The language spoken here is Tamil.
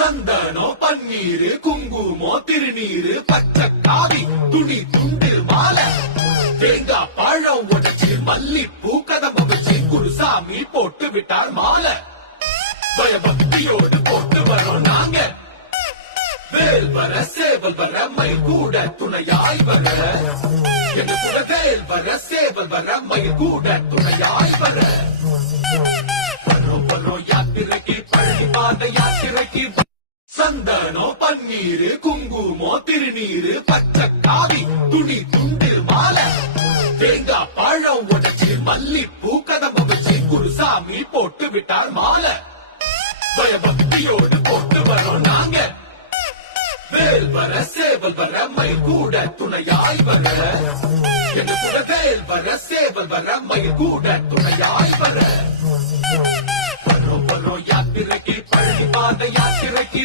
சந்தனம் பன்னீரு குங்குமம் திருநீரு பச்சை காவி துணி துண்டு மாலை தேங்காய் பழம் உடைச்சு மல்லிப்பூ கதம்ப வச்சு குருசாமி போட்டு விட்டார் மாலை பயபக்தியோடு போட்டு வரோம் நாங்க வேல் வர சேவல் வர மயில் கூட துணையாய் வர எங்க கூட வேல் வர சேவல் வர மயில் கூட துணையாய் வர வரோம் வரோம் யாத்திரைக்கு பழனி பாத யாத்திரைக்கு சந்தனம் பன்னீரு குங்குமம் திருநீரு பச்சை காவி துணி துண்டு மாலை தேங்காய் பழம் உடைச்சு மல்லிப்பூ கதம்ப வச்சு குருசாமி போட்டு விட்டார் மாலை பயபக்தியோடு போட்டு வரோம் நாங்க வேல் வர சேவல் வர மயில் கூட துணையாய் வர எங்க கூட வேல் வர சேவல் வர மயில் கூட துணையாய் வர வரோம் வரோம் யாத்திரைக்கு பழனி பாத யாத்திரைக்கு